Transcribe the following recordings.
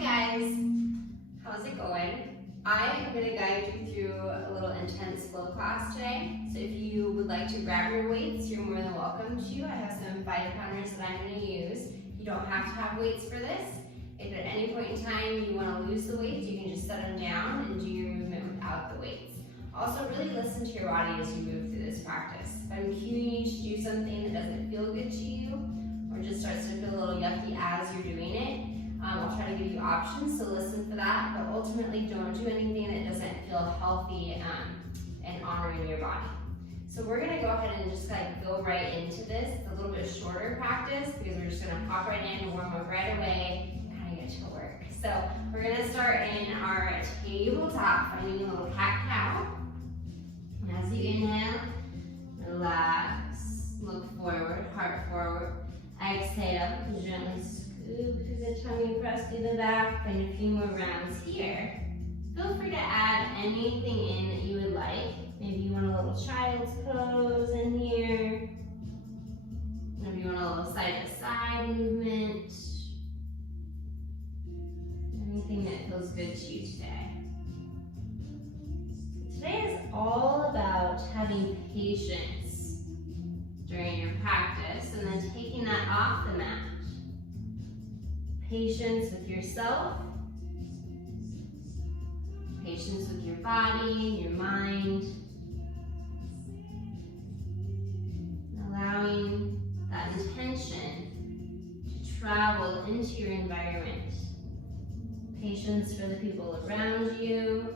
guys, how's it going? I am going to guide you through a little intense flow class today. So if you would like to grab your weights, you're more than welcome to. I have some 5-pounders that I'm going to use. You don't have to have weights for this. If at any point in time you want to lose the weights, you can just set them down and do your movement without the weights. Also, really listen to your body as you move through this practice. If I'm cueing you to do something that doesn't feel good to you, or just starts to feel a little yucky as you're doing it, I'll try to give you options, so listen for that, but ultimately don't do anything that doesn't feel healthy and honoring your body. So we're gonna go ahead and just go right into this. It's a little bit shorter practice because we're just gonna hop right in and warm up right away and kind of get to work. So we're gonna start in our tabletop, finding a little cat-cow. And as you inhale, relax, look forward, heart forward. Exhale, gently scoop through the tummy, press through the back, and a few more rounds here. Feel free to add anything in that you would like. Maybe you want a little child's pose in here. Maybe you want a little side-to-side movement. Anything that feels good to you today. Today is all about having patience during your practice and then taking that off the mat. Patience with yourself, patience with your body, your mind, allowing that intention to travel into your environment. Patience for the people around you,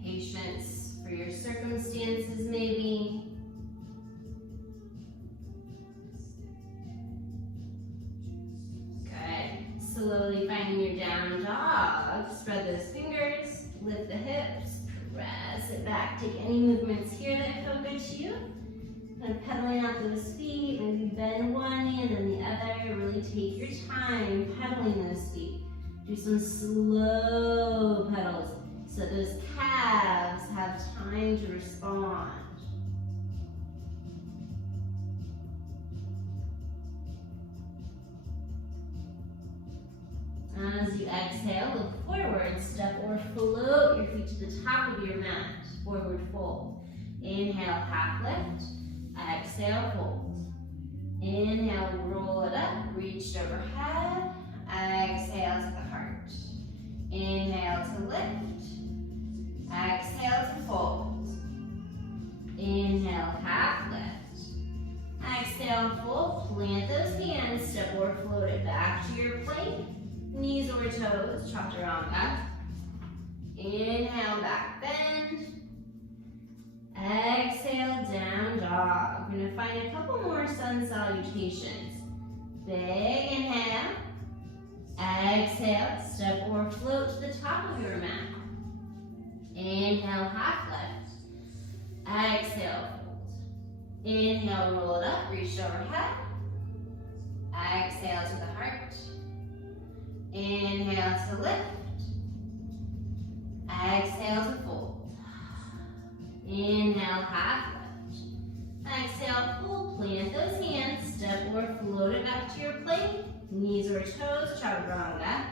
patience for your circumstances maybe. Slowly finding your down dog. Spread those fingers, lift the hips, press it back. Take any movements here that feel good to you. Kind of pedaling out those feet, maybe bend one knee and then the other. Really take your time pedaling those feet. Do some slow pedals so those calves have time to respond. As you exhale, look forward, step or float your feet to the top of your mat, forward fold. Inhale, half lift, exhale, fold. Inhale, roll it up, reach overhead, exhale to the heart. Inhale to lift, exhale to fold. Inhale, half lift, exhale, fold, plant those hands, step or float it back to your plank. Knees or toes, chaturanga. Inhale, back bend. Exhale, down dog. We're gonna find a couple more sun salutations. Big inhale. Exhale, step or float to the top of your mat. Inhale, half lift. Exhale, fold. Inhale, roll it up, reach overhead. Exhale to the heart. Inhale to lift, exhale to fold. Inhale, half lift. Exhale, fold, plant those hands, step or float it back to your plank. Knees or toes, chaturanga.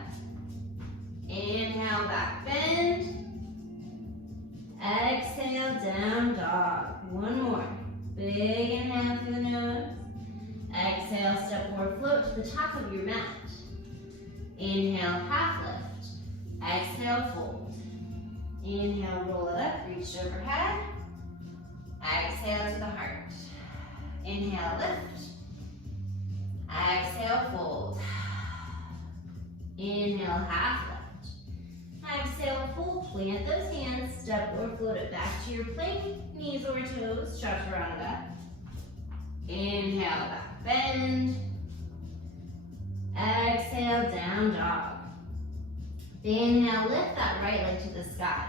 Inhale, back bend. Exhale, down dog. One more. Big inhale through the nose. Exhale, step or float to the top of your mat. Inhale, half lift. Exhale, fold. Inhale, roll it up, reach overhead. Exhale to the heart. Inhale, lift. Exhale, fold. Inhale, half lift. Exhale, fold, plant those hands, step or float it back to your plank, knees or toes, chaturanga. Inhale, back bend. Exhale, down dog. Inhale, lift that right leg to the sky.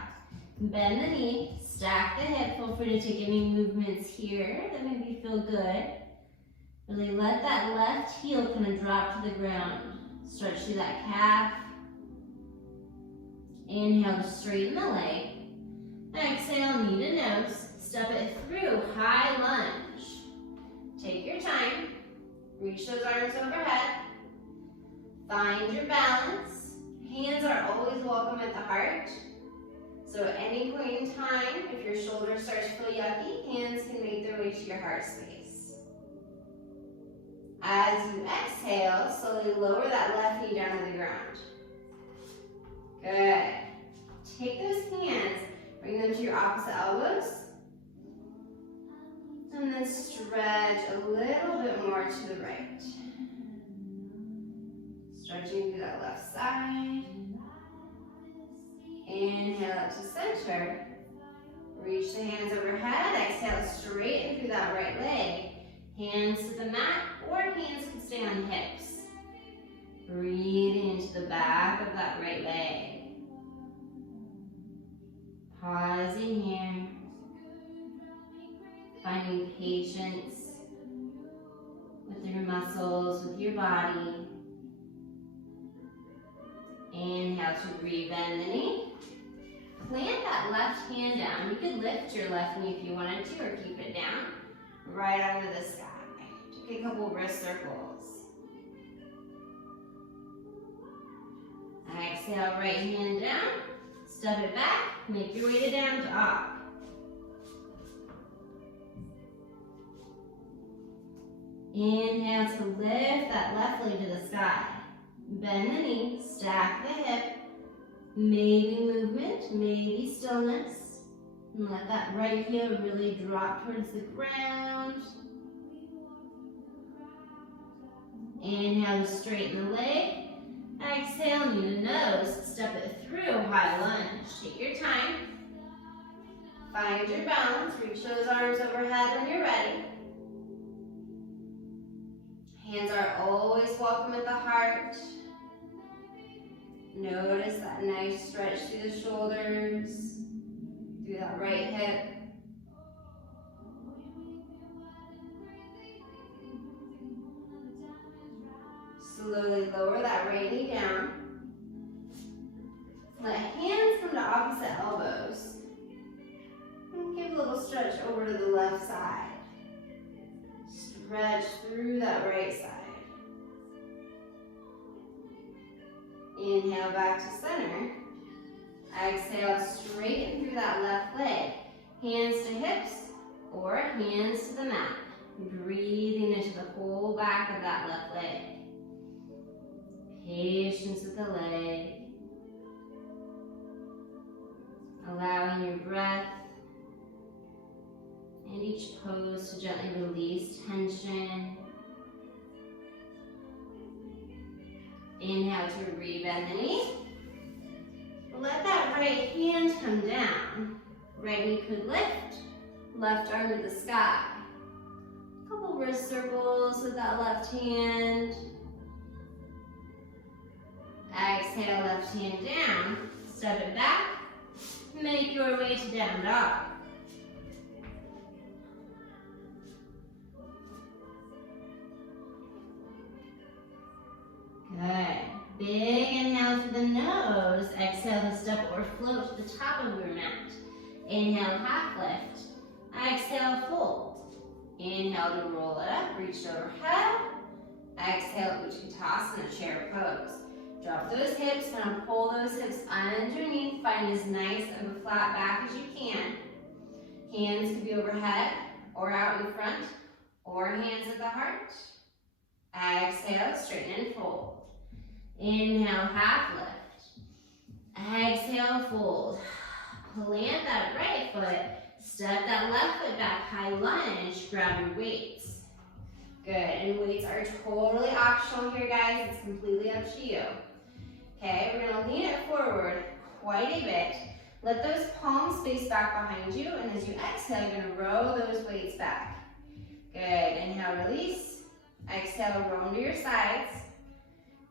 Bend the knee, stack the hip. Feel free to take any movements here that make you feel good. Really let that left heel kind of drop to the ground. Stretch through that calf. Inhale to straighten the leg. Exhale, knee to nose. Step it through, high lunge. Take your time. Reach those arms overhead. Find your balance. Hands are always welcome at the heart. So at any point in time, if your shoulders start to feel yucky, hands can make their way to your heart space. As you exhale, slowly lower that left knee down to the ground. Good. Take those hands, bring them to your opposite elbows. And then stretch a little bit more to the right. Stretching through that left side. Inhale up to center. Reach the hands overhead. Exhale, straighten through that right leg. Hands to the mat, or hands can stay on hips. Breathing into the back of that right leg. Pausing here. Finding patience with your muscles, with your body. Inhale to rebend the knee. Plant that left hand down. You could lift your left knee if you wanted to, or keep it down. Right under the sky. Take a couple wrist circles. Exhale, right hand down. Step it back. Make your way to down dog. Inhale to lift that left leg to the sky. Bend the knee, stack the hip. Maybe movement, maybe stillness. And let that right heel really drop towards the ground. Inhale to straighten the leg. Exhale, knee to nose. Step it through, high lunge. Take your time. Find your balance. Reach those arms overhead when you're ready. Hands are always welcome at the heart. Notice that nice stretch through the shoulders, through that right hip. Slowly lower that right knee down. Let hands come to opposite elbows. And give a little stretch over to the left side. Stretch through that right side. Inhale back to center. Exhale, straighten through that left leg. Hands to hips or hands to the mat. Breathing into the whole back of that left leg. Patience with the leg. Allowing your breath and each pose to gently release tension. Inhale to rebend the knee. Let that right hand come down. Right knee could lift. Left arm to the sky. A couple wrist circles with that left hand. Exhale, left hand down. Step it back. Make your way to down dog. Good. Big inhale through the nose. Exhale to step or float to the top of your mat. Inhale, half lift. Exhale, fold. Inhale to roll it up, reach overhead. Exhale, Utkatasana, chair pose. Drop those hips, now pull those hips underneath. Find as nice of a flat back as you can. Hands can be overhead or out in front, or hands at the heart. Exhale, straighten and fold. Inhale, half lift. Exhale, fold. Plant that right foot. Step that left foot back, high lunge. Grab your weights. Good, and weights are totally optional here, guys. It's completely up to you. Okay, we're gonna lean it forward quite a bit. Let those palms face back behind you, and as you exhale, you're gonna row those weights back. Good, inhale, release. Exhale, roll to your sides.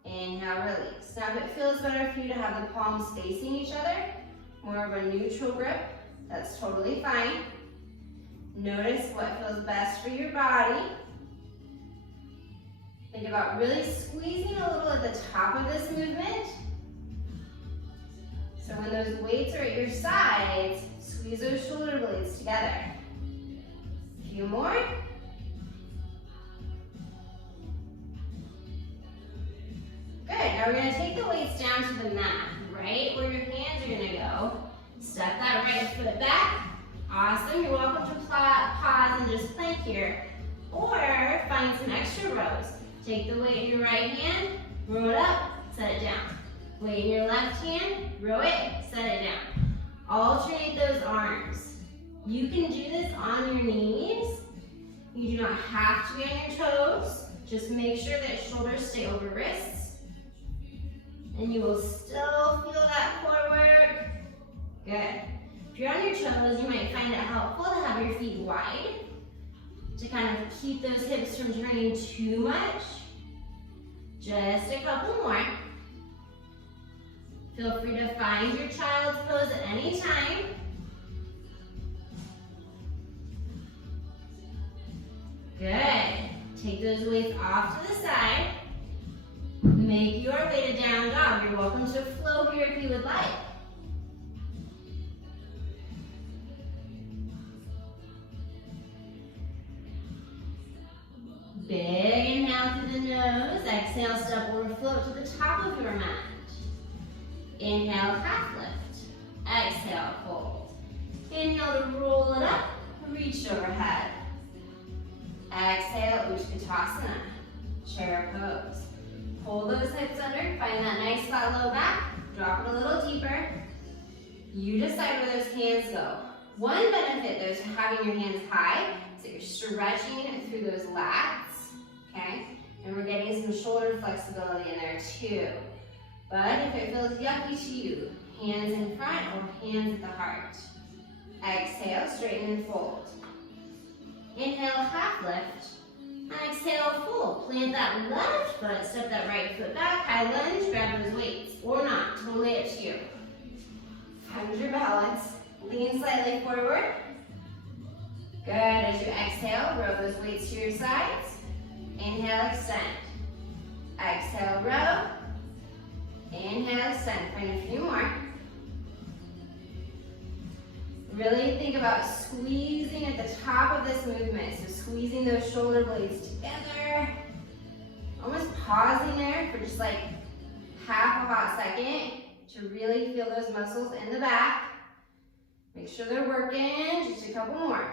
Inhale, release. Now if it feels better for you to have the palms facing each other, more of a neutral grip, that's totally fine. Notice what feels best for your body. Think about really squeezing a little at the top of this movement. So when those weights are at your sides, squeeze those shoulder blades together. A few more. Good, we're gonna take the weights down to the mat, right where your hands are gonna go. Step that right foot back. Awesome, you're welcome to pause and just plank here. Or find some extra rows. Take the weight in your right hand, row it up, set it down. Weight in your left hand, row it, set it down. Alternate those arms. You can do this on your knees. You do not have to be on your toes. Just make sure that shoulders stay over wrists. And you will still feel that core work. Good. If you're on your toes, you might find it helpful to have your feet wide to kind of keep those hips from turning too much. Just a couple more. Feel free to find your child's pose at any time. Good. Take those weights off to the side. Make your way to down dog. You're welcome to flow here if you would like. Big inhale through the nose. Exhale, step or float to the top of your mat. Inhale, half lift. Exhale, fold. Inhale to roll it up, reach overhead. Exhale, Utkatasana, chair pose. Pull those hips under, find that nice flat low back, drop it a little deeper. You decide where those hands go. One benefit though to having your hands high is that you're stretching through those lats, okay? And we're getting some shoulder flexibility in there too. But if it feels yucky to you, hands in front or hands at the heart. Exhale, straighten and fold. Inhale, half lift. And exhale, fold. Plant that left foot, step that right foot back, high lunge, grab those weights. Or not, totally up to you. Find your balance. Lean slightly forward. Good, as you exhale, row those weights to your sides. Inhale, extend. Exhale, row. Inhale, extend. Find a few more. Really think about squeezing at the top of this movement. So squeezing those shoulder blades together. Almost pausing there for just like half a hot second to really feel those muscles in the back. Make sure they're working. Just a couple more.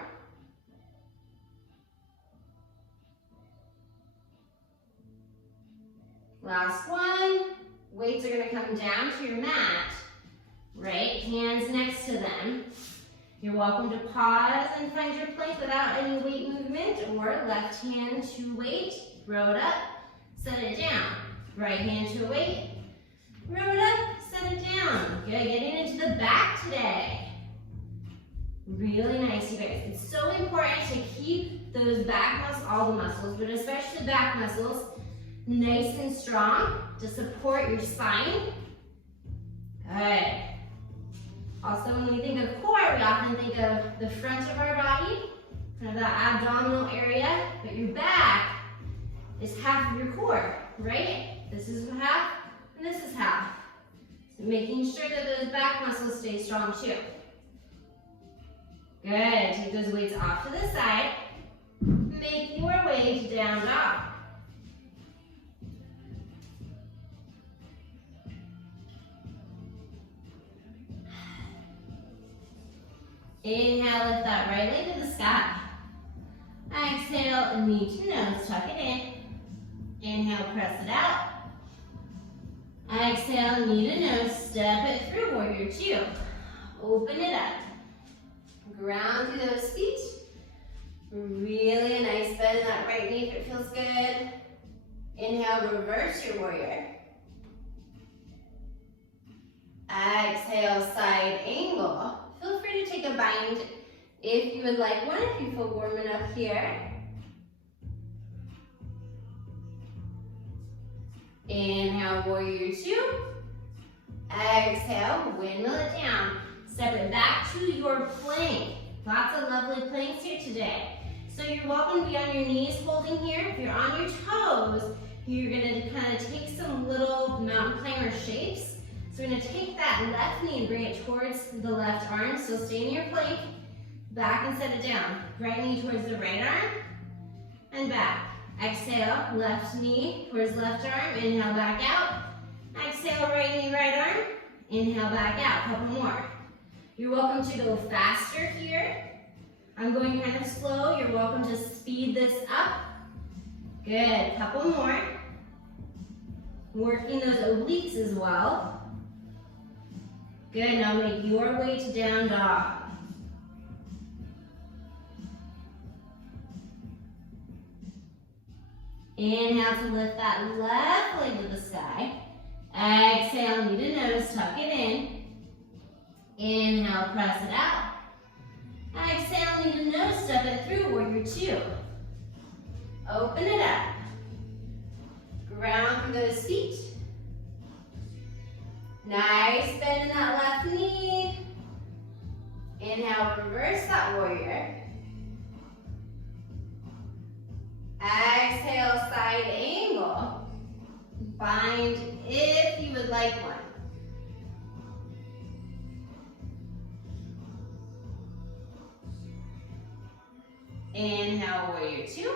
Last one. Weights are gonna come down to your mat. Right hands next to them. You're welcome to pause and find your plank without any weight movement, or left hand to weight, row it up, set it down. Right hand to weight, row it up, set it down. Good, getting into the back today. Really nice, you guys. It's so important to keep those back muscles, all the muscles, but especially back muscles, nice and strong to support your spine. Good. Also, when we think of core, we often think of the front of our body, kind of that abdominal area, but your back is half of your core, right? This is half, and this is half. So making sure that those back muscles stay strong too. Good, take those weights off to the side. Make your way to down dog. Inhale, lift that right leg to the sky. Exhale, knee to nose, tuck it in. Inhale, press it out. Exhale, knee to nose, step it through, warrior two. Open it up. Ground through those feet. Really a nice bend in that right knee if it feels good. Inhale, reverse your warrior. Exhale, side angle. Feel free to take a bind if you would like one, if you feel warm enough here. Inhale, warrior two. Exhale, windmill it down. Step it back to your plank. Lots of lovely planks here today. So you're welcome to be on your knees holding here. If you're on your toes, you're gonna kind of take some little mountain climber shapes. So we're gonna take that left knee and bring it towards the left arm. So stay in your plank, back and set it down. Right knee towards the right arm, and back. Exhale, left knee towards left arm, inhale back out, Exhale, right knee, right arm. Inhale, back out, couple more. You're welcome to go faster here. I'm going kind of slow. You're welcome to speed this up. Good, couple more. Working those obliques as well. Good, now make your way to down dog. Inhale to lift that left leg to the sky. Exhale, knee to nose, tuck it in. Inhale, press it out. Exhale, knee to nose, step it through, warrior two. Open it up. Ground through those feet. Nice bend in that left knee. Inhale, reverse that warrior. Exhale, side angle. Bind if you would like one. Inhale, warrior two.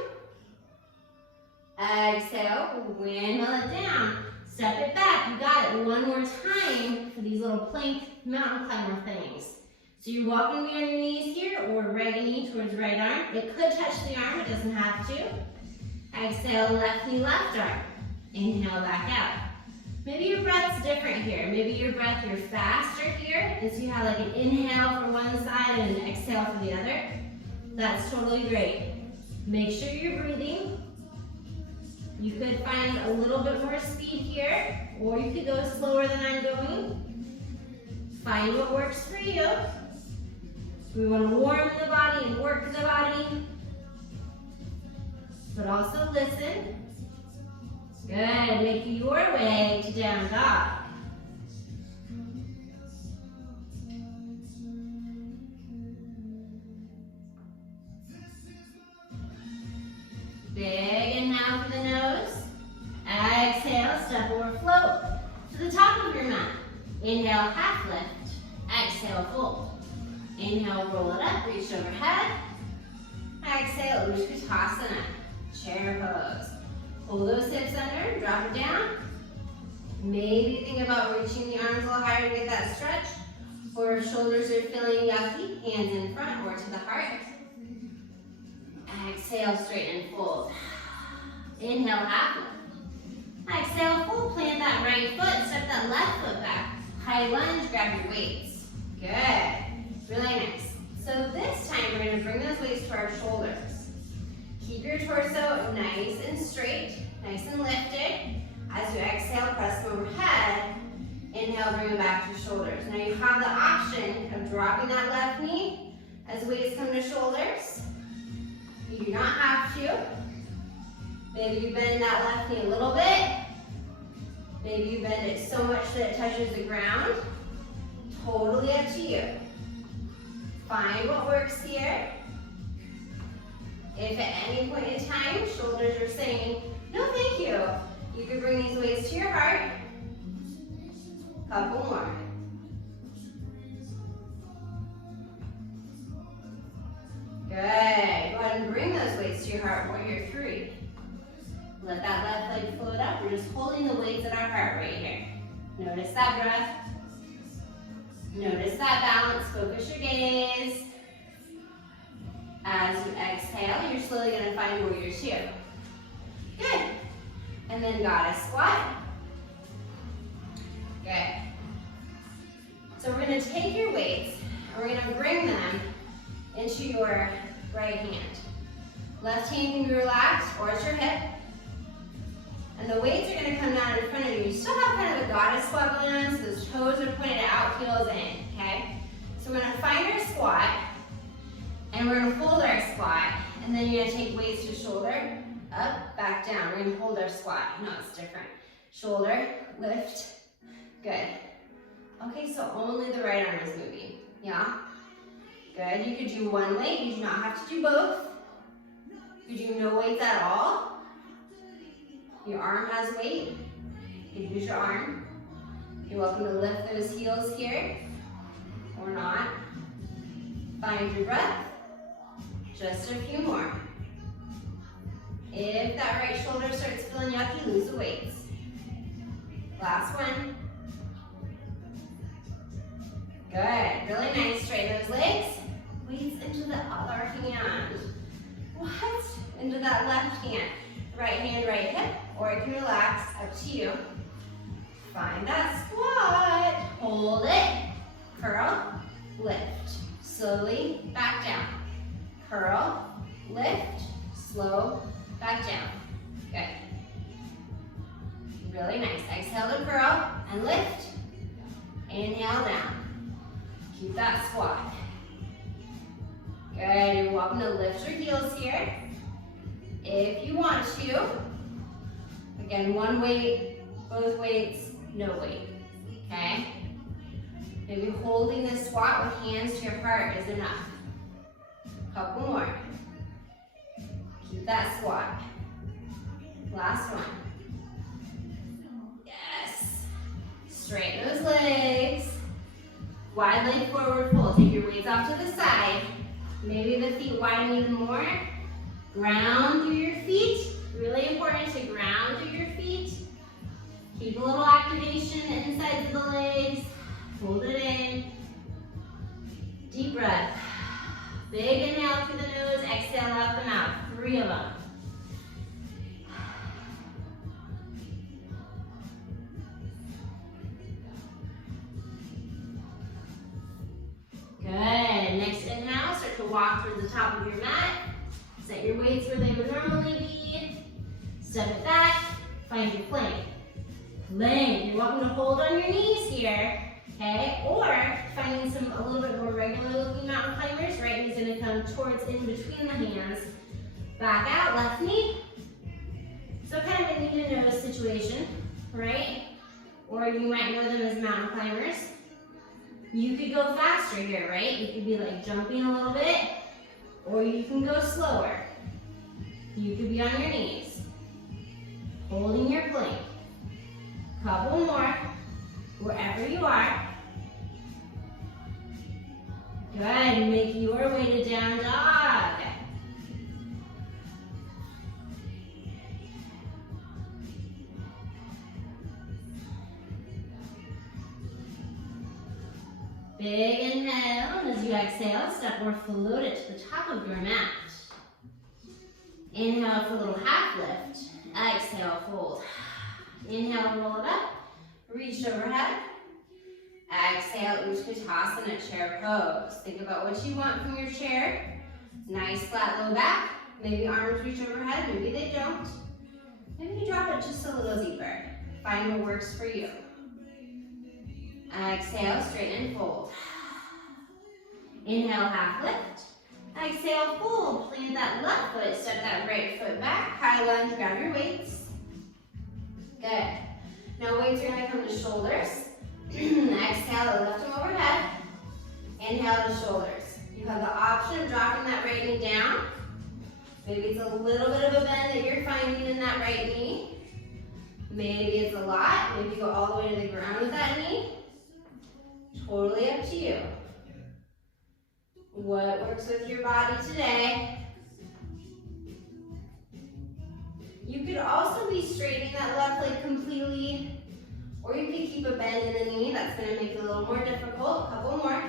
Exhale, windmill it down. Step it back, you got it. One more time for these little plank mountain climber things. So you're walking me on your knees here, or right knee towards right arm. It could touch the arm, it doesn't have to. Exhale, left knee, left arm. Inhale, back out. Maybe your breath's different here. Maybe your breath, you're faster here, and so you have like an inhale for one side and an exhale for the other. That's totally great. Make sure you're breathing. You could find a little bit more speed here, or you could go slower than I'm going. Find what works for you. We want to warm the body and work the body, but also listen. Good, make your way to down dog. Big inhale for the nose. Exhale, step or float to the top of your mat. Inhale, half lift. Exhale, fold. Inhale, roll it up, reach overhead. Exhale, Utkatasana, chair pose. Pull those hips under, drop it down. Maybe think about reaching the arms a little higher to get that stretch. Or if shoulders are feeling yucky, hands in front or to the heart. Exhale, straighten and fold. Inhale, half lift. Exhale, fold, plant that right foot, step that left foot back. High lunge, grab your weights. Good. Really nice. So this time we're going to bring those weights to our shoulders. Keep your torso nice and straight, nice and lifted. As you exhale, press them overhead. Inhale, bring them back to shoulders. Now you have the option of dropping that left knee as weights come to shoulders. You do not have to. Maybe you bend that left knee a little bit. Maybe you bend it so much that it touches the ground. Totally up to you. Find what works here. If at any point in time shoulders are saying, no thank you, you can bring these weights to your heart. Couple more. Good. Go ahead and bring those weights to your heart, warrior three. Let that left leg float up. We're just holding the weights at our heart right here. Notice that breath. Notice that balance, focus your gaze. As you exhale, you're slowly going to find warrior two. Good. And then goddess squat. Good. So we're going to take your weights and we're going to bring them into your right hand. Left hand can be relaxed or at your hip. And the weights are going to come down in front of you. You still have kind of a goddess squat going on, so those toes are pointed out, heels in, okay? So we're going to find our squat, and we're going to hold our squat, and then you're going to take weights to shoulder, up, back, down. We're going to hold our squat. No, it's different. Shoulder, lift, good. Okay, so only the right arm is moving, yeah? Good, you could do one weight, you do not have to do both. You could do no weights at all. Your arm has weight. You can use your arm. You're welcome to lift those heels here or not. Find your breath. Just a few more. If that right shoulder starts feeling yucky, lose the weights. Last one. Good, really nice. Straighten those legs. Weights into the other hand. What? Into that left hand. Right hand, right hip, or you can relax, up to you. Find that squat. Hold it. Curl, lift. Slowly back down. Curl, lift, slow, back down. Good. Really nice. Exhale to curl and lift. Inhale down. Keep that squat. Good. You're welcome to lift your heels here. If you want to. Again, one weight, both weights, no weight. Okay? Maybe holding this squat with hands to your heart is enough. Couple more. Keep that squat. Last one. Yes. Straighten those legs. Wide leg forward fold. Take your weights off to the side. Maybe the feet widen even more. Ground through your feet. Really important to ground through your feet. Keep a little activation inside of the legs. Hold it in. Deep breath. Big inhale through the nose, exhale out the mouth. 3 of them. Good. Next inhale, start to walk towards the top of your mat. Set your weights where they would normally be. Step it back. Find your plank. Plank. You're welcome to hold on your knees here. Okay, or finding a little bit more regular looking mountain climbers, right knee's gonna come towards in between the hands. Back out, left knee. So kind of a knee to nose situation, right? Or you might know them as mountain climbers. You could go faster here, right? You could be like jumping a little bit, or you can go slower. You could be on your knees, holding your plank. Couple more, wherever you are. Good, make your way to down dog. Big inhale, and as you exhale, step or float it to the top of your mat. Inhale for a little half lift. Exhale, fold. Inhale, roll it up. Reach overhead. Exhale, Utkatasana, chair pose. Think about what you want from your chair. Nice flat low back. Maybe arms reach overhead, maybe they don't. Maybe you drop it just a little deeper. Find what works for you. Exhale, straighten and fold. Inhale, half lift. Exhale, fold. Plant that left foot, step that right foot back. High lunge, grab your weights. Good. Now weights are gonna come to shoulders. Exhale, lift them overhead. Inhale to shoulders. You have the option of dropping that right knee down. Maybe it's a little bit of a bend that you're finding in that right knee. Maybe it's a lot. Maybe you go all the way to the ground with that knee. Totally up to you. What works with your body today? You could also be straightening that left leg completely, or you could keep a bend in the knee. That's going to make it a little more difficult. A couple more.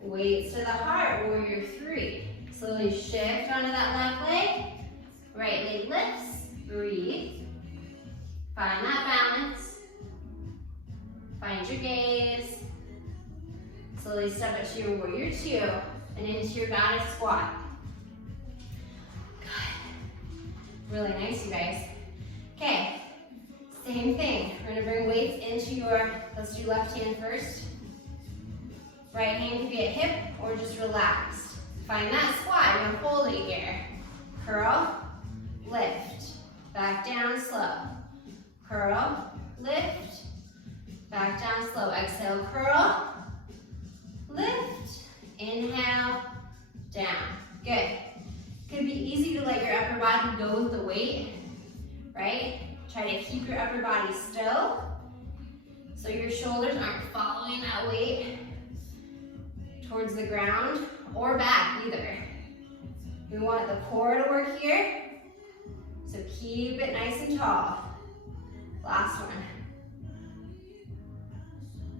Weights to the heart, warrior 3. Slowly shift onto that left leg. Right leg lifts. Breathe. Find that balance. Find your gaze. Slowly step it to your warrior 2 and into your goddess squat. Good. Really nice, you guys. Okay, same thing. We're gonna bring weights into your, let's do left hand first. Right hand can be at hip or just relaxed. Find that squat, you're gonna hold it here. Curl, lift, back down slow. Curl, lift, back down slow. Exhale, curl, lift, inhale, down. Good. Could be easy to let your upper body go with the weight, right? Try to keep your upper body still so your shoulders aren't following that weight towards the ground or back either. We want the core to work here So keep it nice and tall. Last one.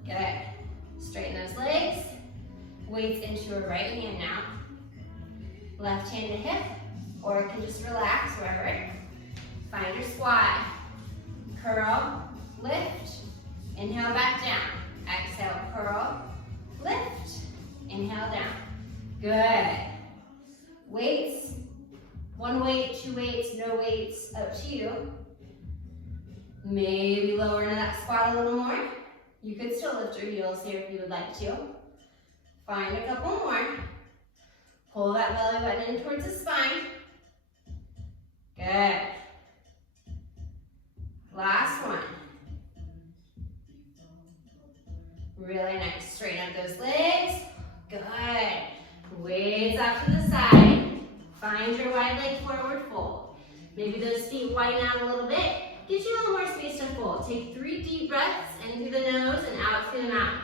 Good. Straighten those legs. Weights into your right hand now. Left hand to hip, or it can just relax wherever. Find your squat. Curl, lift, inhale back down. Exhale, curl, lift, inhale down. Good. Weights, one weight, two weights, no weights, up to you. Maybe lower into that squat a little more. You could still lift your heels here if you would like to. Find a couple more. Pull that belly button in towards the spine. Good. Last one. Really nice. Straighten up those legs. Good. Weights off to the side. Find your wide leg forward fold. Maybe those feet widen out a little bit. Gives you a little more space to fold. Take 3 deep breaths in through the nose and out through the mouth.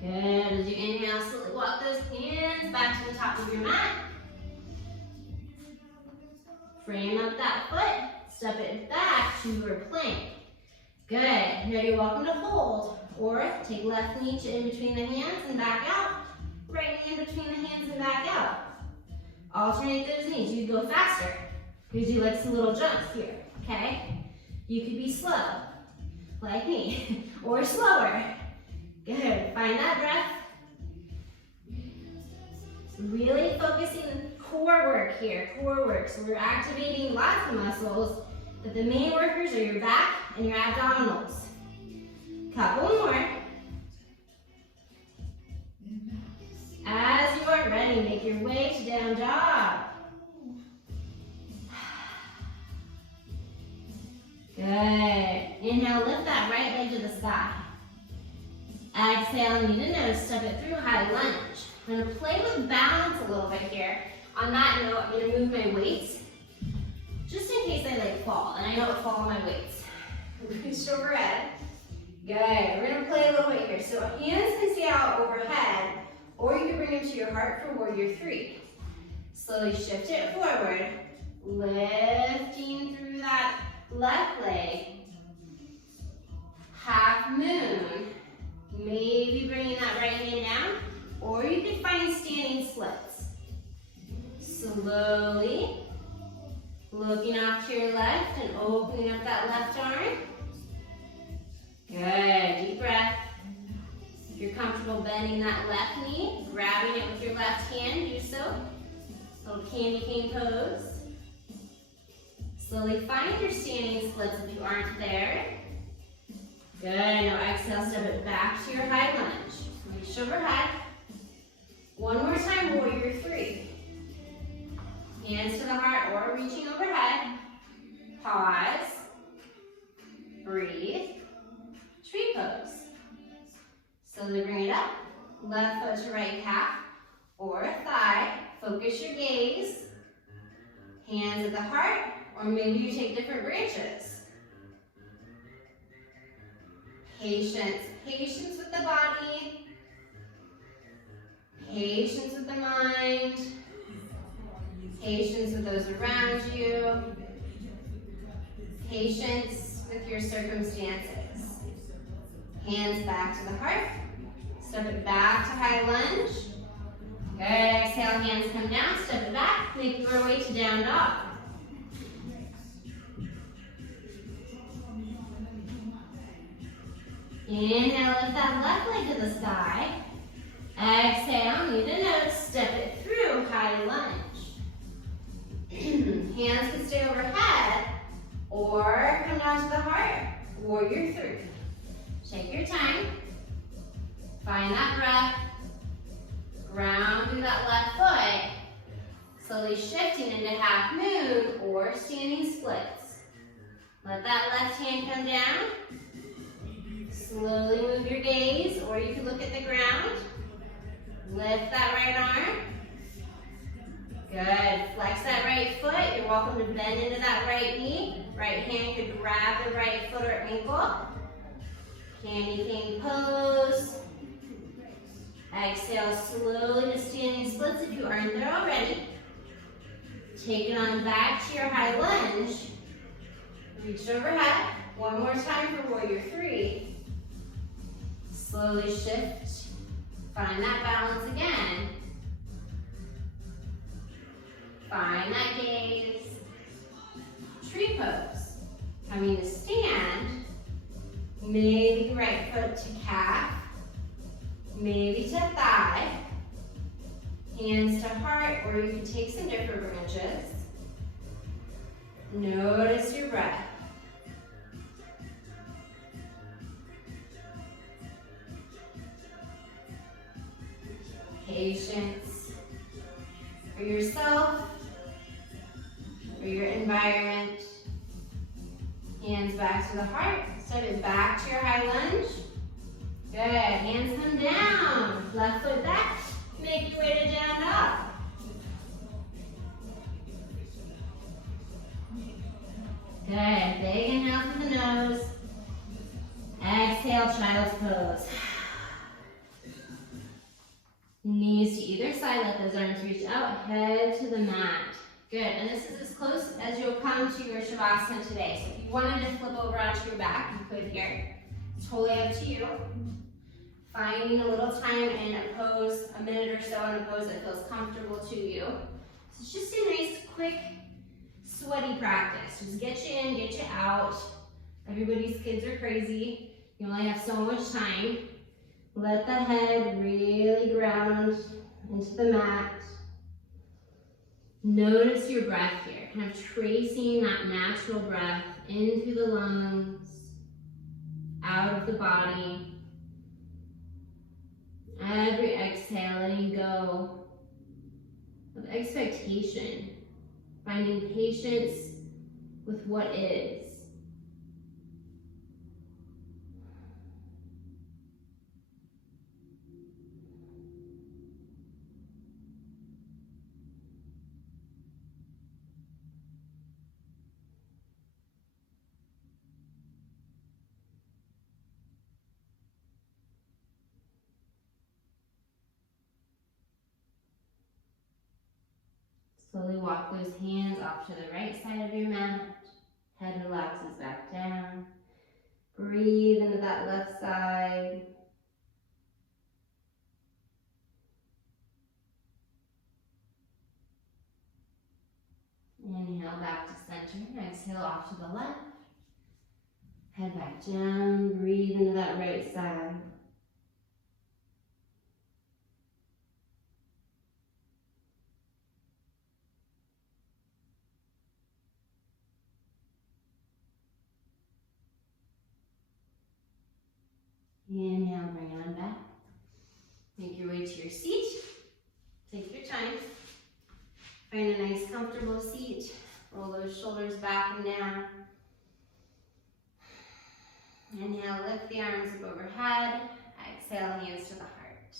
Good. As you inhale, slowly walk those hands back to the top of your mat. Frame up that foot. Step it back to your plank. Good. Now you're welcome to hold, or take left knee to in between the hands and back out. Right knee in between the hands and back out. Alternate those knees. You go faster because you like some little jumps here. Okay. You could be slow, like me, or slower. Good. Find that breath. Really focusing core work here, core work. So we're activating lots of muscles, but the main workers are your back and your abdominals. Couple more. As you are ready, make your way to down dog. Good. Inhale, lift that right leg to the sky. Exhale, knee to nose, step it through, high lunge. I'm going to play with balance a little bit here. On that note, I'm going to move my weights, just in case I fall, and I don't fall on my weights. Reach overhead. Good. We're going to play a little bit here. So hands can stay out overhead, or you can bring them to your heart for warrior 3. Slowly shift it forward, lifting through that left leg. Half moon. Maybe bringing that right hand down, or you could find standing splits. Slowly, looking off to your left and opening up that left arm. Good, deep breath. If you're comfortable bending that left knee, grabbing it with your left hand, do so. Little candy cane pose. Slowly find your standing splits if you aren't there. Good, now exhale, step it back to your high lunge. Reach overhead. One more time, warrior 3. Hands to the heart or reaching overhead. Pause. Breathe. Tree pose. Slowly bring it up. Left foot to right calf or thigh. Focus your gaze. Hands at the heart, or maybe you take different branches. Patience. Patience with the body. Patience with the mind. Patience with those around you. Patience with your circumstances. Hands back to the heart. Step it back to high lunge. Good. Exhale, hands come down. Step it back. Make your way to down dog. Inhale, lift that left leg to the sky. Exhale, knee to nose, step it through, high lunge. Hands can stay overhead or come down to the heart, warrior 3. Take your time. Find that breath. Ground through that left foot. Slowly shifting into half moon or standing splits. Let that left hand come down. Slowly move your gaze, or you can look at the ground. Lift that right arm. Good. Flex that right foot. You're welcome to bend into that right knee. Right hand could grab the right foot or ankle. Candy cane pose. Exhale slowly to standing splits if you aren't there already. Take it on back to your high lunge. Reach overhead. One more time for warrior three. Slowly shift. Find that balance again. Find that gaze. Tree pose. Coming to stand. Maybe right foot to calf. Maybe to thigh. Hands to heart, or you can take some different branches. Notice your breath. Patience for yourself, for your environment. Hands back to the heart. Step it back to your high lunge. Good. Hands come down. Left foot back. Make your way to down dog. Good. Big inhale through the nose. Exhale, child's pose. Knees to either side. Let those arms reach out. Head to the mat. Good. And this is as close as you'll come to your Shavasana today. So if you wanted to flip over onto your back, you could here. It's totally up to you. Finding a little time in a pose, a minute or so in a pose that feels comfortable to you. So it's just a nice, quick, sweaty practice. Just get you in, get you out. Everybody's kids are crazy. You only have so much time. Let the head really ground into the mat. Notice your breath here, kind of tracing that natural breath in through the lungs, out of the body. Every exhale, letting go of expectation, finding patience with what is. Slowly walk those hands off to the right side of your mat. Head relaxes back down. Breathe into that left side. Inhale back to center. Exhale off to the left. Head back down. Breathe into that right side. Inhale, bring it on back. Make your way to your seat. Take your time. Find a nice, comfortable seat. Roll those shoulders back and down. Inhale, lift the arms up overhead. Exhale, hands to the heart.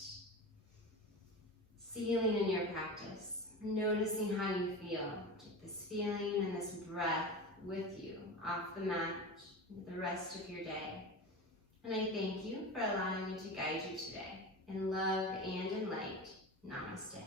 Sealing in your practice. Noticing how you feel. Take this feeling and this breath with you off the mat the rest of your day. And I thank you for allowing me to guide you today in love and in light. Namaste.